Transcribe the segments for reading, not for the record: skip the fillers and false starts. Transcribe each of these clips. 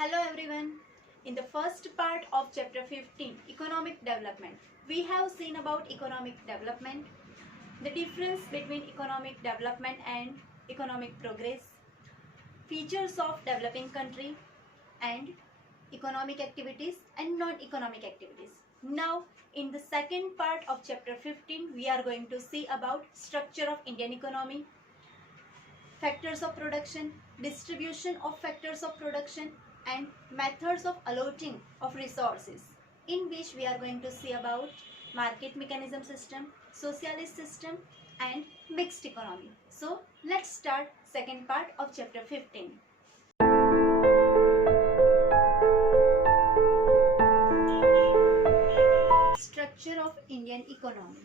Hello everyone. In the first part of chapter 15, economic development, we have seen about economic development, the difference between economic development and economic progress, features of developing country and economic activities and non-economic activities. Now, in the second part of chapter 15, we are going to see about structure of Indian economy, factors of production, distribution of factors of production, and methods of allotting of resources, in which we are going to see about market mechanism system, socialist system, and mixed economy. So let's start second part of chapter 15. Structure of Indian economy.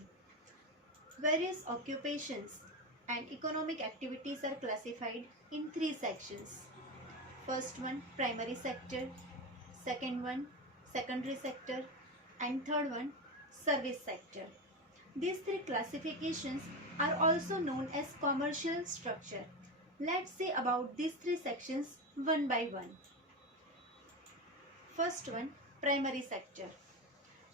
Various occupations and economic activities are classified in three sections. First one, primary sector. Second one, secondary sector. And third one, service sector. These three classifications are also known as commercial structure. Let's see about these three sections one by one. First one, primary sector.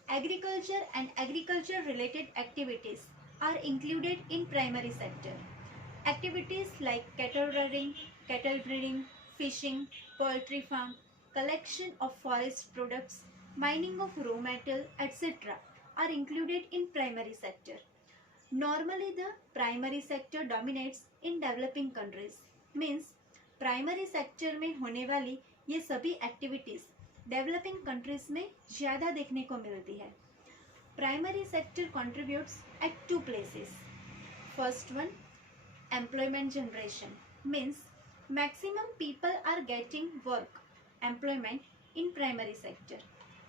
Agriculture and agriculture related activities are included in primary sector. Activities like cattle rearing, cattle breeding, fishing, poultry farm, collection of forest products, mining of raw metal, etc. are included in primary sector. Normally the primary sector dominates in developing countries. Means primary sector में होने वाली ये सभी activities developing countries में ज़्यादा देखने को मिलती है. Primary sector contributes at two places. First one, employment generation, means maximum people are getting work, employment in primary sector.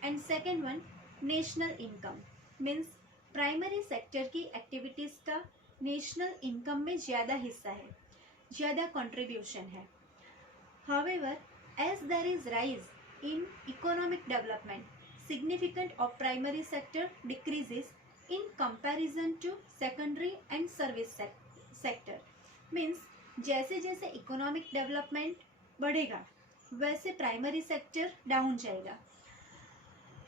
And second one, national income, means primary sector की activities का national income में ज़्यादा हिस्सा है, ज़्यादा contribution है. However, as there is rise in economic development, significance of primary sector decreases in comparison to secondary and service sector. Means जैसे जैसे इकोनॉमिक डेवलपमेंट बढ़ेगा वैसे प्राइमरी सेक्टर डाउन जाएगा.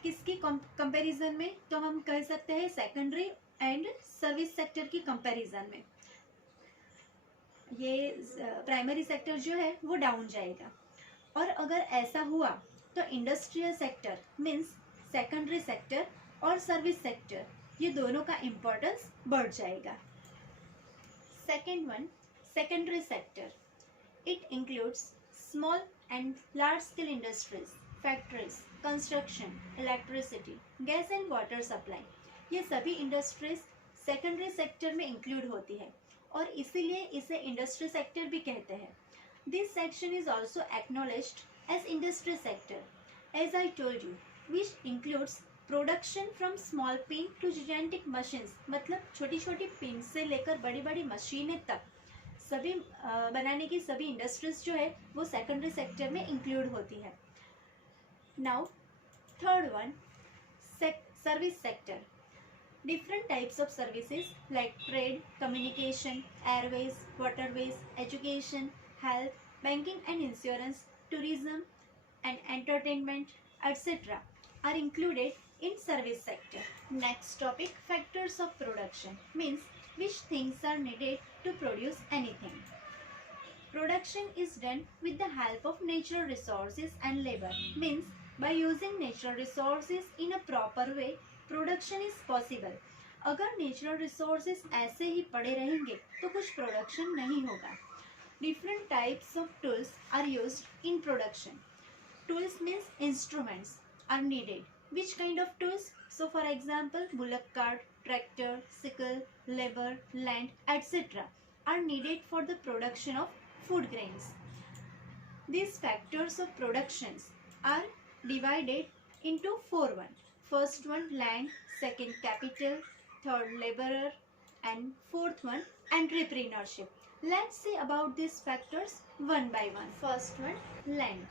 किसकी कंपैरिजन में? तो हम कह सकते हैं सेकेंडरी एंड सर्विस सेक्टर की कंपैरिजन में ये प्राइमरी सेक्टर जो है वो डाउन जाएगा. और अगर ऐसा हुआ तो industrial sector means secondary sector और सर्विस सेक्टर ये दोनों का इम्पोर्टेंस बढ़ जाएगा. Second one, secondary sector. It includes small and large scale industries, factories, construction, electricity, gas and water supply. ये सभी इंडस्ट्रीज सेकेंडरी सेक्टर में इंक्लूड होती है और इसीलिए इसे इंडस्ट्री सेक्टर भी कहते हैं. This section is also acknowledged as industry sector as I told you, which includes production from small pin to gigantic machines. मतलब छोटी छोटी पिन से लेकर बड़ी बड़ी मशीनें तक सभी बनाने की सभी इंडस्ट्रीज जो है वो सेकेंडरी सेक्टर में इंक्लूड होती है. Now third one, service sector. Different types of services like trade, communication, Airways, waterways, education, health, banking and insurance, tourism and entertainment etc. are included in service sector. Next topic, factors of production, means which things are needed to produce anything. Production is done with the help of natural resources and labor, means by using natural resources in a proper way production is possible. अगर natural resources ऐसे ही पड़े रहेंगे तो कुछ production नहीं होगा. Different types of tools are used in production. Tools means instruments are needed. Which kind of tools? So for example, bullock cart, tractor, sickle, lever, land, etc. are needed for the production of food grains. These factors of productions are divided into four one. First one, land. Second, capital. Third, laborer. And fourth one, entrepreneurship. Let's see about these factors one by one. First one, land.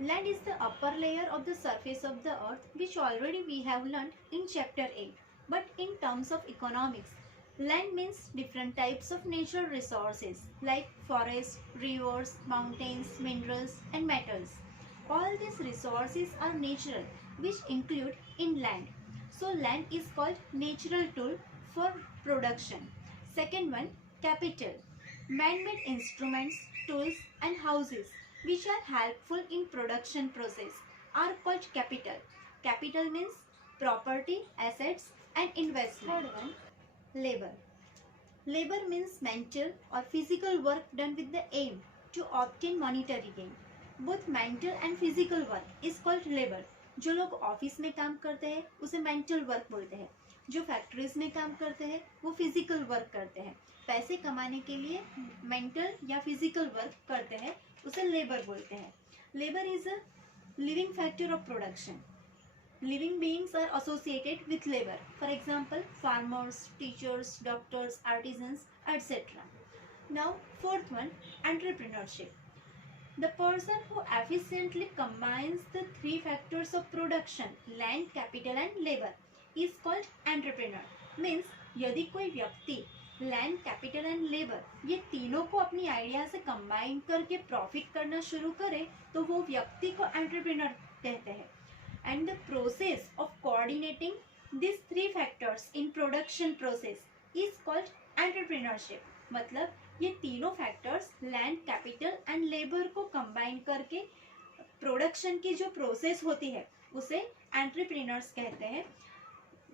Land is the upper layer of the surface of the earth, which already we have learned in chapter 8. But in terms of economics, land means different types of natural resources like forests, rivers, mountains, minerals and metals. All these resources are natural, which include in land. So land is called natural tool for production. Second one, capital. Man-made instruments, tools and houses which are helpful in production process are called capital. Capital means property, assets and investment. Third one, labor. Labor means mental or physical work done with the aim to obtain monetary gain. Both mental and physical work is called labor. जो लोग office में काम करते हैं उसे mental work बोलते हैं, जो फैक्ट्रीज में काम करते हैं वो फिजिकल वर्क करते हैं. पैसे कमाने के लिए मेंटल या फिजिकल वर्क करते हैं उसे लेबर बोलते हैं. Labour is a living factor of production. Living beings are associated with labor. For example, farmers, teachers, doctors, artisans, etc. Now, fourth one, entrepreneurship. The person who efficiently combines the three factors of production, land, capital and labor, is called entrepreneur. Means, यदि कोई व्यक्ति land, capital and labour ये तीनों को अपनी idea से combine करके profit करना शुरू करे तो वो व्यक्ति को एंटरप्रेन्योर कहते हैं. And the process of coordinating these three factors in production process is called entrepreneurship. मतलब ये तीनों factors land, capital and labour को कंबाइन करके प्रोडक्शन की जो प्रोसेस होती है उसे एंटरप्रेन्योर्स कहते हैं.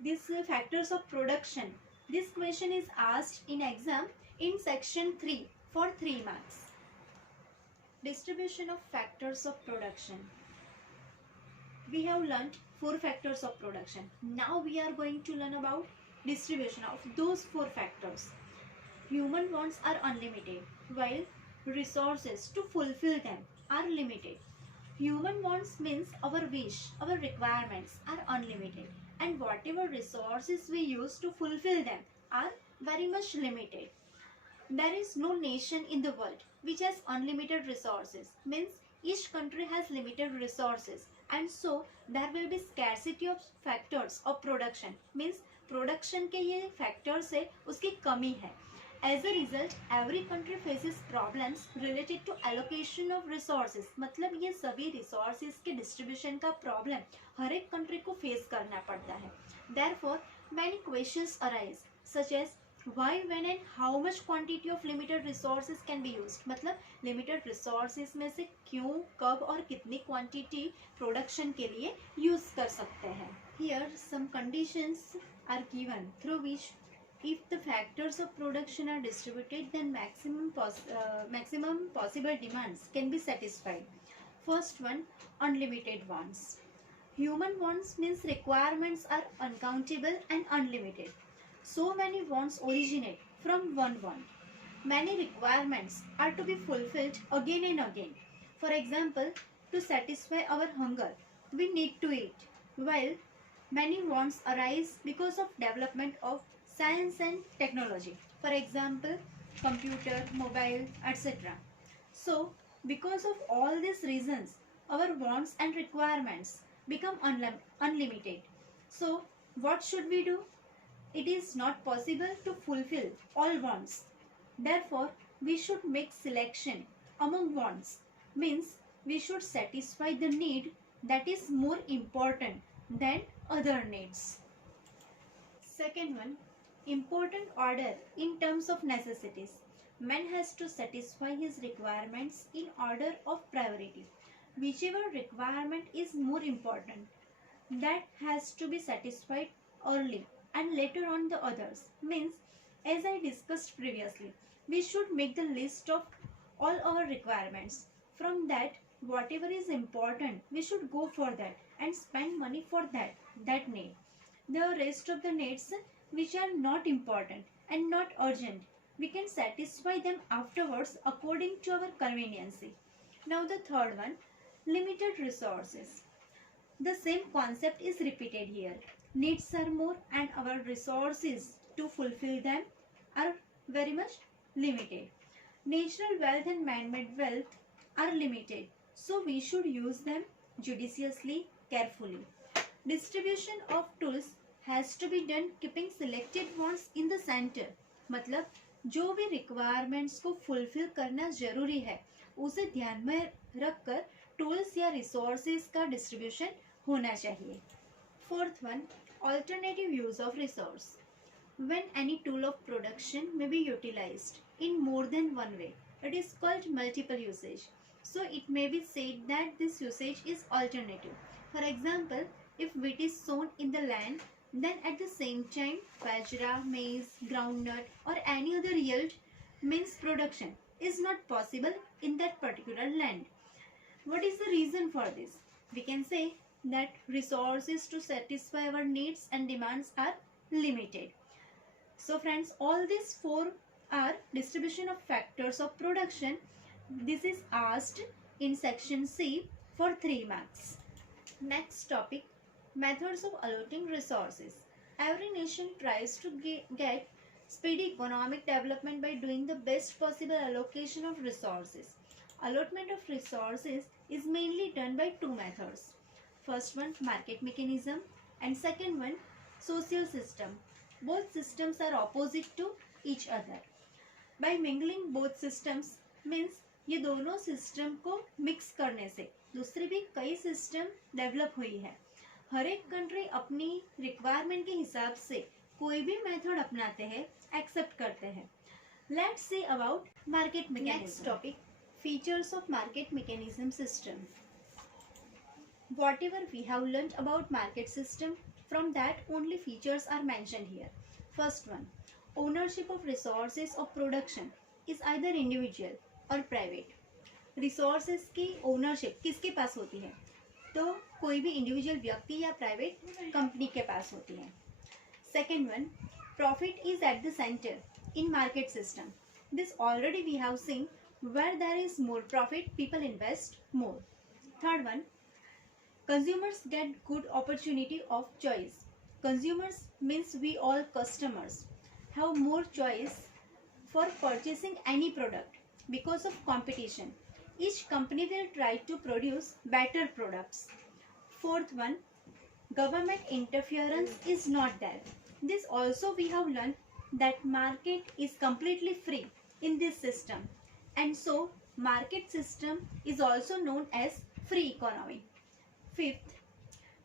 This factors of production, this question is asked in exam in section 3 for 3 marks. Distribution of factors of production. We have learnt 4 factors of production. Now we are going to learn about distribution of those 4 factors. Human wants are unlimited, while resources to fulfill them are limited. Human wants means our wish, our requirements are unlimited, and whatever resources we use to fulfill them are very much limited. There is no nation in the world which has unlimited resources. Means each country has limited resources, and so there will be scarcity of factors of production. Means production के ये factors है उसकी कमी है. As a result, every country faces problems related to allocation of resources. मतलब ये सभी resources के distribution का problem हर एक country को face करना पड़ता है. Therefore, many questions arise, such as why, when and how much quantity of limited resources can be used. मतलब limited resources में से क्यों, कब और कितनी quantity production के लिए use कर सकते हैं. Here some conditions are given through which if the factors of production are distributed then maximum possible demands can be satisfied. First one, unlimited wants. Human wants means requirements are uncountable and unlimited. So many wants originate from one want. Many requirements are to be fulfilled again and again. For example, to satisfy our hunger, we need to eat, while many wants arise because of development of science and technology. For example, computer, mobile, etc. So, because of all these reasons, our wants and requirements become unlimited. So, what should we do? It is not possible to fulfill all wants. Therefore, we should make selection among wants. Means we should satisfy the need that is more important than other needs. Second one, important order in terms of necessities. Man has to satisfy his requirements in order of priority. Whichever requirement is more important, that has to be satisfied early and later on the others. Means, as I discussed previously, we should make the list of all our requirements. From that, whatever is important, we should go for that and spend money for that need. The rest of the needs which are not important and not urgent, we can satisfy them afterwards according to our convenience. Now the third one, limited resources. The same concept is repeated here. Needs are more and our resources to fulfill them are very much limited. Natural wealth and man-made wealth are limited, so we should use them judiciously, carefully. Distribution of tools has to be done keeping selected wants in the center. मतलब जो भी requirements को fulfill करना जरूरी है उसे ध्यान में रखकर टूल्स या रिसोर्सेज का डिस्ट्रीब्यूशन होना चाहिए। Fourth one, alternative use of resource. When any tool of production may be utilized in more than one way, it is called multiple usage. So it may be said that this usage is alternative. For example, if wheat is sown in the land, then at the same time bajra, maize, groundnut or any other yield means production is not possible in that particular land. What is the reason for this? We can say that resources to satisfy our needs and demands are limited. So friends, all these four are distribution of factors of production. This is asked in section C for 3 marks. Next topic, methods of allotting resources. Every nation tries to get speedy economic development by doing the best possible allocation of resources. Allotment of resources is mainly done by 2 methods. First one, market mechanism, and second one, social system. Both systems are opposite to each other. By mingling both systems means ये दोनों system को mix करने से दूसरी भी कई system develop हुई है। हर एक कंट्री अपनी रिक्वायरमेंट के हिसाब से कोई भी मेथड अपनाते हैं, एक्सेप्ट करते हैं। Let's see about market mechanism. Next topic, features of market mechanism system. Whatever we have learnt about market system, from that only features are mentioned here. First one, ownership of resources of production is either individual or private. Resources की ownership किसके पास होती है? तो कोई भी individual व्यक्ति या private company के पास होती है। Second one, profit is at the center in market system. This already we have seen, where there is more profit, people invest more. Third one, consumers get good opportunity of choice. Consumers means we all customers have more choice for purchasing any product because of competition. Each company will try to produce better products. Fourth one, government interference is not there. This also we have learned that market is completely free in this system, and so market system is also known as free economy. Fifth,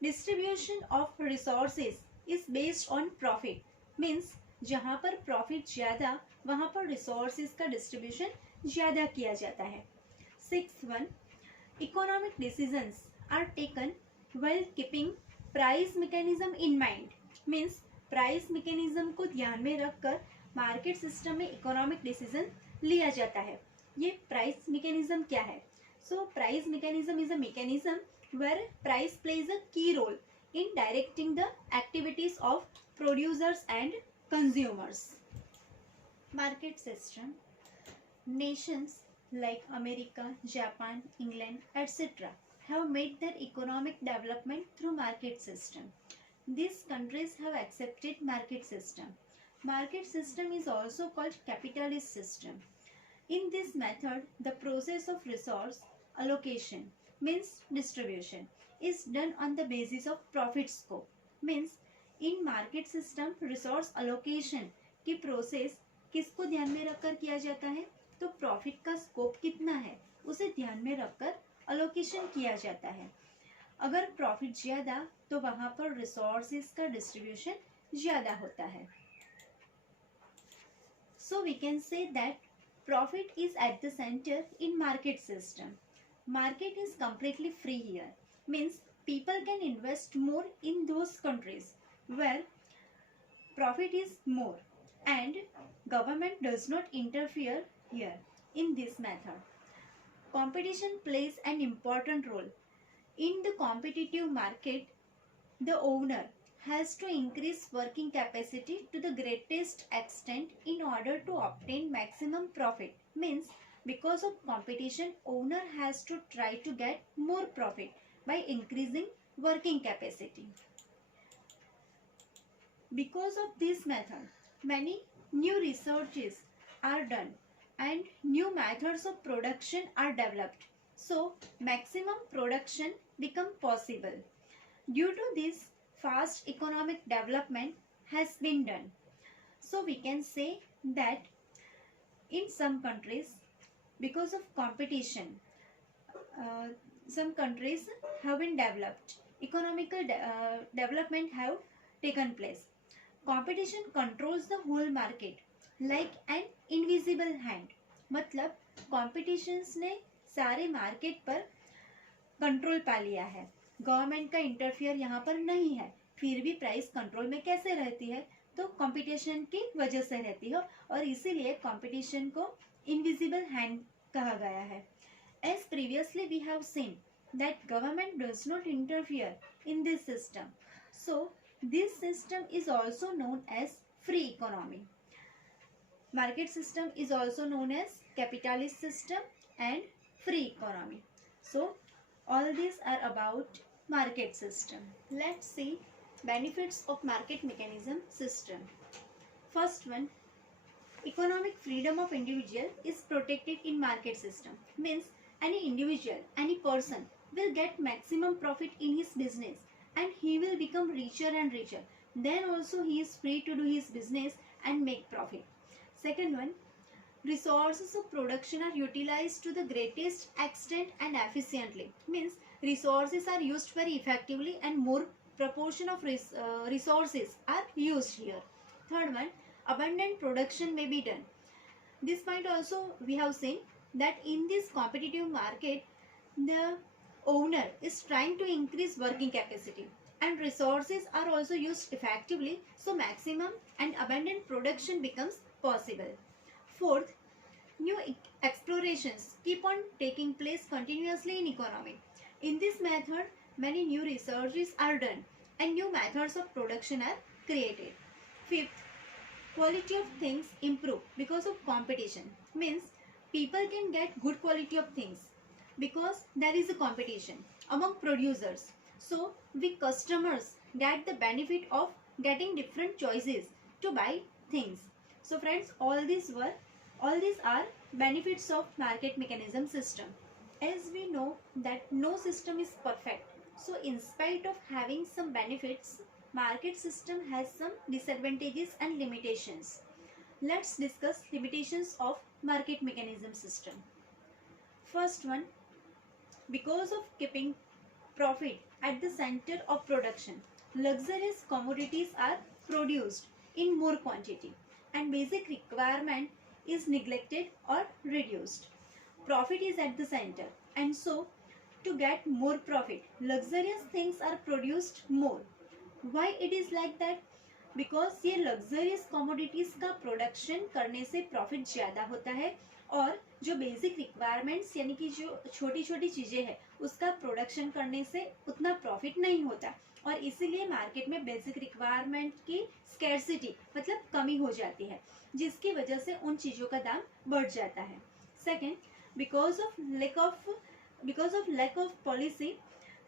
distribution of resources is based on profit. Means जहाँ पर profit ज़्यादा वहाँ पर resources का distribution ज़्यादा किया जाता है। Sixth one, economic decisions are taken well keeping price mechanism in mind. Means price mechanism को ध्यान में रखकर मार्केट सिस्टम में इकोनॉमिक डिसीजन लिया जाता है। ये प्राइस मैकेनिज्म क्या है? So price mechanism is a mechanism where price plays a key role in directing the activities of producers and consumers. Market system. Nations like America, Japan, England, etc. have made their economic development through market system. These countries have accepted market system. Market system is also called capitalist system. In this method, the process of resource allocation means distribution is done on the basis of profit scope. Means in market system resource allocation की process किसको ध्यान में रखकर किया जाता है? तो profit का स्कोप कितना है उसे ध्यान में रखकर अलोकेशन किया जाता है। अगर प्रॉफिट ज़्यादा तो वहाँ पर रिसोर्सेज का डिस्ट्रीब्यूशन ज़्यादा होता है। So we can say that profit is at the center in market system. Market is completely free here. Means people can invest more in those countries where profit is more and government does not interfere here in this method. Competition plays an important role. In the competitive market, the owner has to increase working capacity to the greatest extent in order to obtain maximum profit. Means because of competition, owner has to try to get more profit by increasing working capacity. Because of this method, many new researches are done and new methods of production are developed. So maximum production become possible. Due to this, fast economic development has been done. So we can say that in some countries, because of competition, some countries have been developed. Economical development have taken place. Competition controls the whole market like an invisible hand. मतलब competitions ने सारे market पर control पा लिया है. Government का interfere यहाँ पर नहीं है, फिर भी प्राइस कंट्रोल में कैसे रहती है? तो कंपटीशन की वजह से रहती है, और इसीलिए कंपटीशन को इनविजिबल हैंड कहा गया है. As previously we have seen that government does not interfere in this system. So this system is also known as free economy. Market system is also known as capitalist system and free economy. So all these are about market system. Let's see benefits of market mechanism system. First one, economic freedom of individual is protected in market system. Means any individual, any person will get maximum profit in his business and he will become richer and richer. Then also he is free to do his business and make profit. Second one, resources of production are utilized to the greatest extent and efficiently. Means resources are used very effectively and more proportion of resources are used here. Third one, abundant production may be done. This point also we have seen that in this competitive market, the owner is trying to increase working capacity and resources are also used effectively, so maximum and abundant production becomes possible. Fourth, new explorations keep on taking place continuously in economy. In this method, many new researches are done and new methods of production are created. Fifth, quality of things improve because of competition. Means people can get good quality of things because there is a competition among producers. So we customers get the benefit of getting different choices to buy things. So friends, all these are benefits of market mechanism system. As we know that no system is perfect, so in spite of having some benefits, market system has some disadvantages and limitations. Let's discuss limitations of market mechanism system. First one, because of keeping profit at the center of production, luxurious commodities are produced in more quantity and basic requirement is neglected or reduced. Profit is at the center, and so to get more profit, luxurious things are produced more. Why it is like that? Because ये luxurious commodities का production करने से profit ज़्यादा होता है और जो basic requirements यानी कि जो छोटी छोटी चीज़ें हैं उसका प्रोडक्शन करने से उतना प्रॉफिट नहीं होता, और इसीलिए मार्केट में बेसिक रिक्वायरमेंट की स्कैर्सिटी मतलब कमी हो जाती है, जिसकी वजह से उन चीज़ों का दाम बढ़ जाता है. Second, because of lack of policy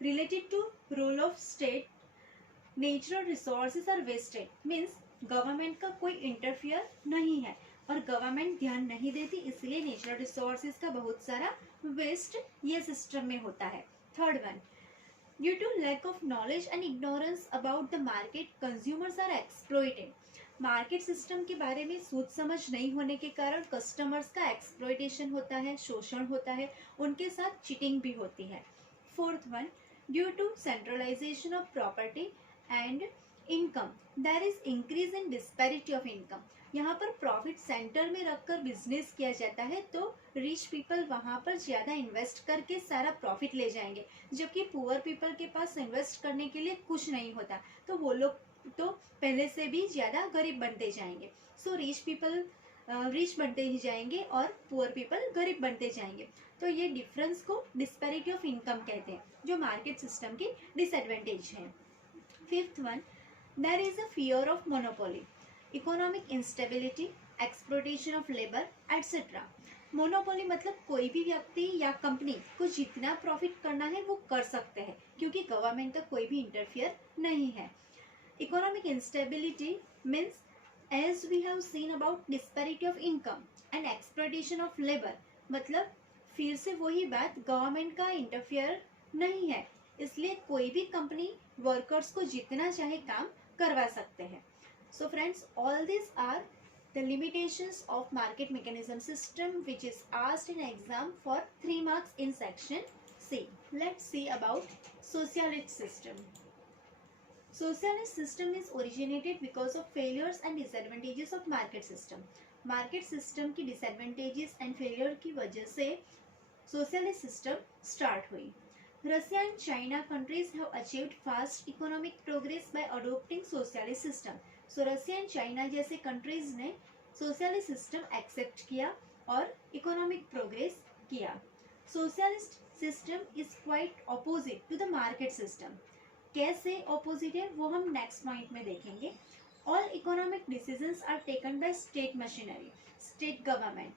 related to role of state, natural resources are wasted. Means government का कोई इंटरफियर नहीं है और गवर्नमेंट ध्यान नहीं देती, इसलिए नेचुरल रिसोर्सेज का बहुत सारा वेस्ट ये सिस्टम में होता है. Third one, due to lack of knowledge and ignorance about the market, consumers are exploited. Market system के बारे में सूझ समझ नहीं होने के कारण कस्टमर्स का एक्सप्लॉइटेशन होता है, शोषण होता है, उनके साथ चीटिंग भी होती है. Fourth one, due to centralisation of property and income, there is increase in disparity of income. यहाँ पर प्रॉफिट सेंटर में रखकर बिजनेस किया जाता है तो रिच पीपल वहाँ पर ज़्यादा इन्वेस्ट करके सारा प्रॉफिट ले जाएंगे, जबकि पुअर पीपल के पास इन्वेस्ट करने के लिए कुछ नहीं होता, तो वो लोग तो पहले से भी ज़्यादा गरीब बनते जाएंगे. सो रिच पीपल रिच बनते ही जाएंगे और पुअर पीपल गरीब बनते जाएंगे. तो ये डिफरेंस को डिस्पैरिटी ऑफ इनकम कहते हैं, जो मार्केट सिस्टम की डिसएडवांटेज है. Fifth one, there is a fear of monopoly, economic instability, exploitation of labour etcetera. Monopoly मतलब कोई भी व्यक्ति या कंपनी को जितना प्रॉफिट करना है वो कर सकते हैं क्योंकि गवर्नमेंट का कोई भी इंटरफियर नहीं है. Economic instability means as we have seen about disparity of income and exploitation of labour, मतलब फिर से वही बात, गवर्नमेंट का इंटरफियर नहीं है इसलिए कोई भी कंपनी वर्कर्स को जितना चाहे काम करवा सकते हैं. So friends, all these are the limitations of market mechanism system which is asked in exam for 3 marks in section C. Let's see about socialist system. Socialist system is originated because of failures and disadvantages of market system. Market system की disadvantages and failure की वजह से socialist system start हुई. Russia and China countries have achieved fast economic progress by adopting socialist system. So Russia and China जैसे countries ने socialist system accept किया और economic progress किया. Socialist system is quite opposite to the market system. कैसे opposite है वो हम next point में देखेंगे. All economic decisions are taken by state machinery, state government.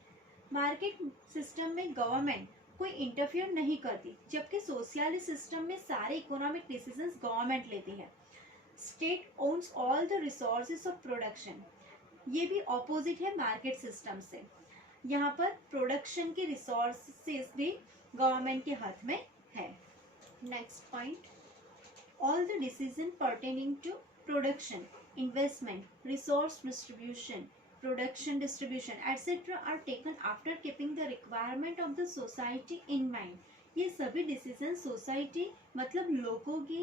Market system में गवर्नमेंट कोई इंटरफियर नहीं करती, जबकि सोशलिस्ट सिस्टम में सारे इकोनॉमिक डिसीजंस गवर्नमेंट लेती है. State owns all the resources of production. ये भी ऑपोजिट है मार्केट सिस्टम से. यहाँ पर प्रोडक्शन के रिसोर्सेज भी गवर्नमेंट के हाथ में है. Next point, all the decisions pertaining to production, investment, resource distribution, production distribution, etc. are taken after keeping the requirement of the society in mind. ये सभी डिसीजन सोसाइटी मतलब लोगों की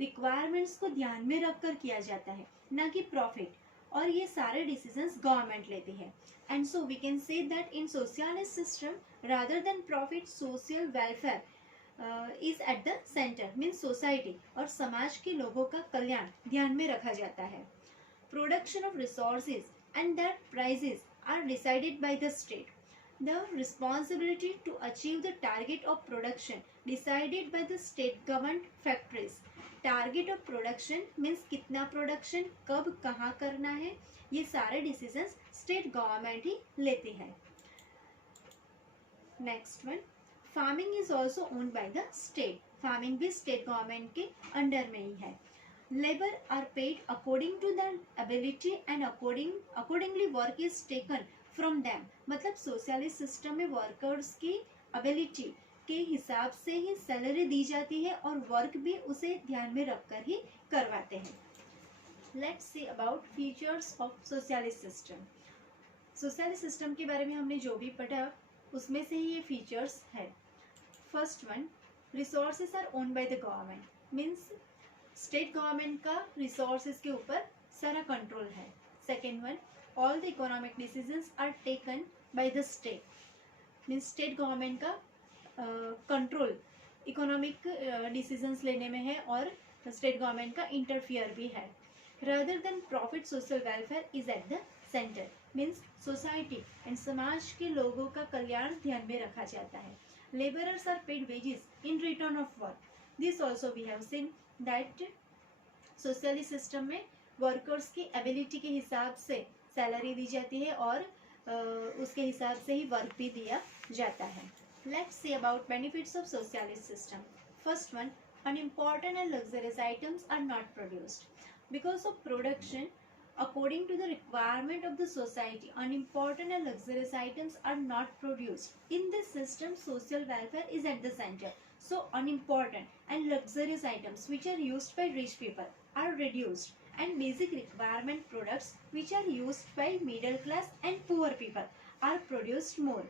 रिक्वायरमेंट्स को ध्यान में रखकर किया जाता है, ना कि प्रॉफिट. और ये सारे डिसीजंस गवर्नमेंट लेती है. And so we can say that in socialist system rather than profit social welfare is at the centre. Means society और समाज के लोगों का कल्याण ध्यान में रखा जाता है. Production of resources and that prices are decided by the state. The responsibility to achieve the target of production decided by the state government factories. Target of production means कितना प्रोडक्शन कब कहाँ करना है, ये सारे डिसीजंस स्टेट गवर्नमेंट ही लेती है. Next one, farming is also owned by the state. Farming भी स्टेट गवर्नमेंट के अंडर में ही है. Labour are paid according to the ability and accordingly work is taken from them. मतलब सोशलिस्ट सिस्टम में वर्कर्स की एबिलिटी के हिसाब से ही सैलरी दी जाती है और वर्क भी उसे ध्यान में रखकर ही करवाते हैं. Let's see about features of socialist system. Socialist system के बारे में हमने जो भी पढ़ा उसमें से ही ये फीचर्स है. First one, resources are owned by the government. Means state government का रिसोर्सेज के ऊपर सारा कंट्रोल है. Second one, all the economic decisions are taken by the state. Means state government का कंट्रोल इकोनॉमिक डिसीजंस लेने में है और स्टेट गवर्नमेंट का इंटरफियर भी है. Rather than profit social welfare is at the centre. Means society and समाज के लोगों का कल्याण ध्यान में रखा जाता है. Laborers are paid wages in return of work. This also we have seen that socialist system में workers की ability के हिसाब से सैलरी दी जाती है और उसके हिसाब से ही वर्क भी दिया जाता है. Let's see about benefits of socialist system. First one, unimportant and luxurious items are not produced. Because of production according to the requirement of the society, unimportant and luxurious items are not produced. In this system, social welfare is at the center. So unimportant and luxurious items which are used by rich people are reduced, and basic requirement products which are used by middle class and poor people are produced more.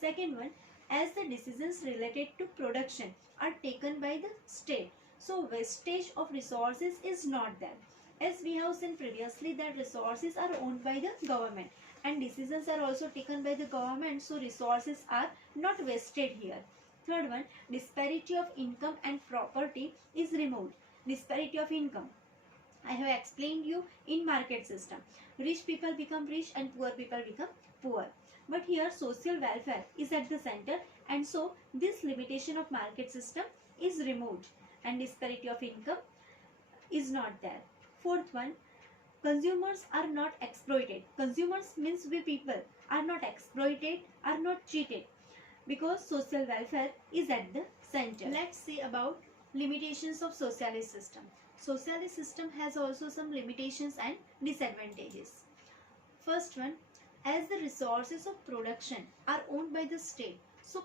Second one, as the decisions related to production are taken by the state, so wastage of resources is not there. As we have seen previously that resources are owned by the government and decisions are also taken by the government, so resources are not wasted here. Third one, disparity of income and property is removed. Disparity of income, I have explained you in market system. Rich people become rich and poor people become poor. But here social welfare is at the center, and so this limitation of market system is removed and disparity of income is not there. Fourth one, consumers are not exploited. Consumers means we people are not exploited, are not cheated, because social welfare is at the center. Let's see about limitations of socialist system. Socialist system has also some limitations and disadvantages. First one, as the resources of production are owned by the state, so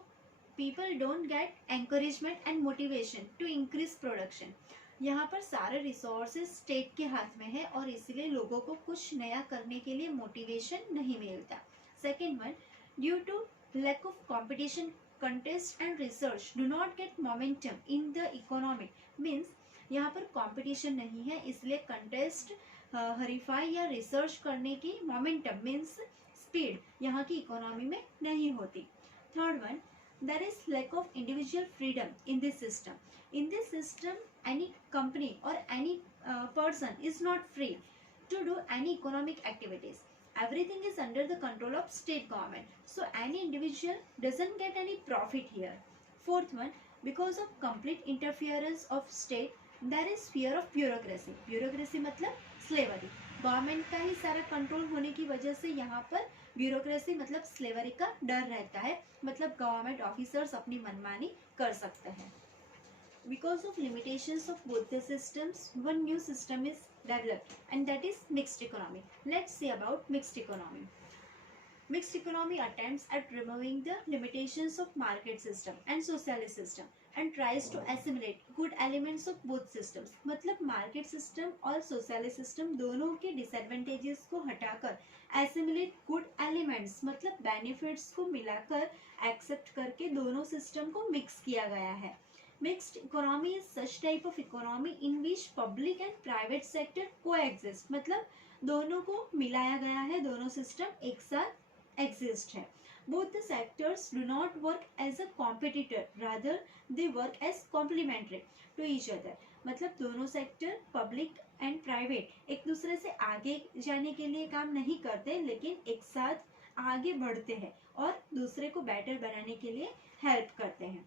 people don't get encouragement and motivation to increase production. यहाँ पर सारे resources state के हाथ में है और इसलिए लोगों को कुछ नया करने के लिए मोटिवेशन नहीं मिलता. Second one, due to lack of competition contest and research do not get momentum in the economy means यहाँ पर कंपटीशन नहीं है, इसलिए कंटेस्ट हरीफाई या रिसर्च करने की मोमेंटम मीन्स स्पीड यहाँ की इकोनॉमी में नहीं होती. Third one, there is lack of individual freedom in this system. In this system, any company or any person is not free to do any economic activities. Everything is under the control of state government. So any individual doesn't get any profit here. Fourth one, because of complete interference of state, there is fear of bureaucracy. Bureaucracy मतलब slavery. Government का ही सारा control होने की वजह से यहाँ पर bureaucracy मतलब स्लेवरी का डर रहता है, मतलब गवर्नमेंट ऑफिसर्स अपनी मनमानी कर सकते हैं. Because of limitations of both the systems, one new system is developed and that is mixed economy. Let's see about mixed economy. Mixed economy attempts at removing the limitations of market system and socialist system and tries to assimilate good elements of both systems. मतलब market system और socialist system दोनों के disadvantages को हटाकर assimilate good elements मतलब benefits को मिलाकर accept करके दोनों system को mix किया गया है. Mixed economy is such type of economy in which public and private sector coexist. मतलब दोनों को मिलाया गया है, दोनों सिस्टम एक साथ exist है. Both the sectors do not work as a competitor, rather they work as complementary to each other. मतलब दोनों सेक्टर पब्लिक एंड प्राइवेट एक दूसरे से आगे जाने के लिए काम नहीं करते, लेकिन एक साथ आगे बढ़ते हैं और दूसरे को बेटर बनाने के लिए हेल्प करते हैं.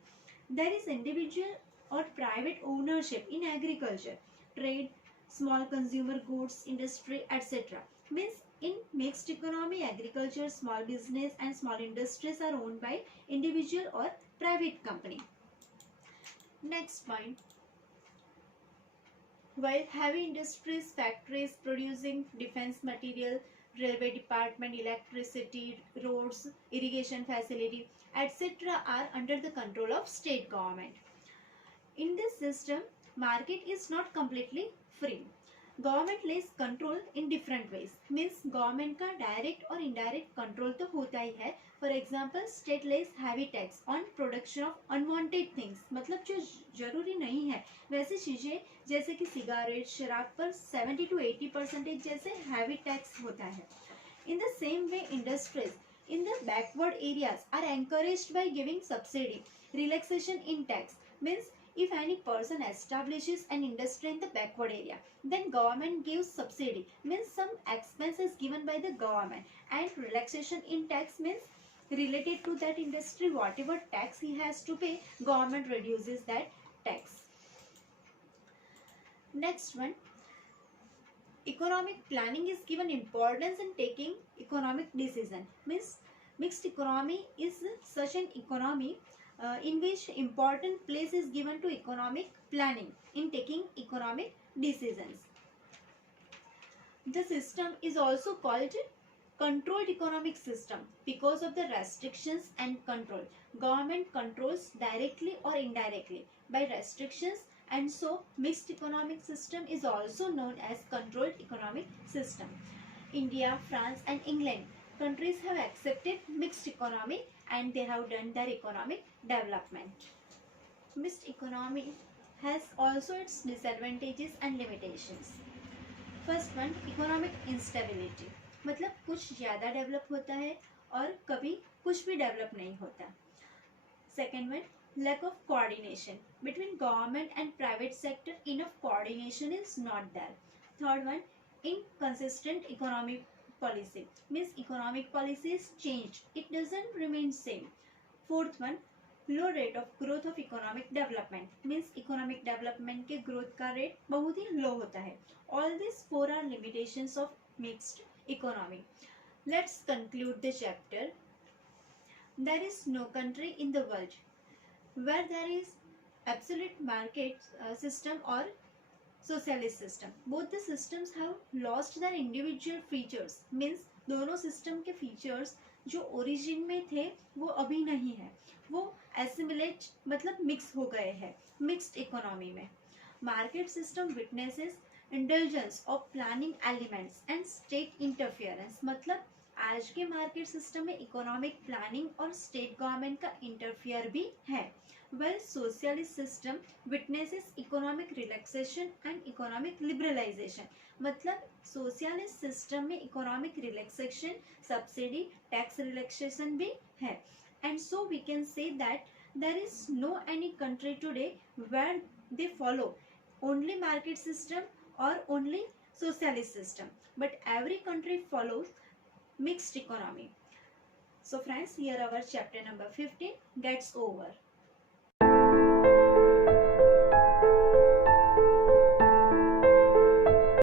There is individual or private ownership in agriculture, trade, small consumer goods, industry, etc. Means in mixed economy, agriculture, small business and small industries are owned by individual or private company. Next point. While heavy industries, factories producing defense material, railway department, electricity, roads, irrigation facility, etc. are under the control of state government. In this system, market is not completely free. Government lays control in different ways. Means government का direct और indirect control तो होता ही है. For example, state lays heavy tax on production of unwanted things. मतलब जो जरूरी नहीं है वैसी चीजें जैसे कि सिगारेट, शराब पर 70 to 80% जैसे heavy tax होता है. In the same way, industries in the backward areas are encouraged by giving subsidy. Relaxation in tax means if any person establishes an industry in the backward area, then government gives subsidy means some expenses given by the government, and relaxation in tax means related to that industry whatever tax he has to pay, government reduces that tax. Next one, economic planning is given importance in taking economic decision. Means mixed economy is such an economy in which important place is given to economic planning in taking economic decisions. The system is also called controlled economic system because of the restrictions and control. Government controls directly or indirectly by restrictions, and so mixed economic system is also known as controlled economic system. India, France and England countries have accepted mixed economy and they have done their economic development. Mixed economy has also its disadvantages and limitations. First one, economic instability. मतलब कुछ ज़्यादा develop होता है और कभी कुछ भी develop नहीं होता. Second one, lack of coordination between government and private sector. Enough coordination is not there. Third one, inconsistent economic policy means economic policy is changed, it doesn't remain same. Fourth one, low rate of growth of economic development means economic development के growth का rate बहुत ही low होता है. All these four are limitations of mixed economy. Let's conclude the chapter. There is no country in the world where there is absolute market system or socialist system. Both the systems have lost their individual features means दोनों system के features जो origin में थे वो अभी नहीं है, वो assimilate मतलब mix हो गए हैं mixed economy में. Market system witnesses indulgence of planning elements and state interference मतलब आज के मार्केट सिस्टम में इकोनॉमिक प्लानिंग और स्टेट गवर्नमेंट का इंटरफियर भी है। Well socialist system witnesses economic relaxation and economic liberalisation. मतलब सोशलिस्ट सिस्टम में economic relaxation, subsidy, tax relaxation भी है। And so we can say that there is no any country today where they follow only market system or only socialist system, but every country follows mixed economy. So friends, here our chapter number 15 gets over.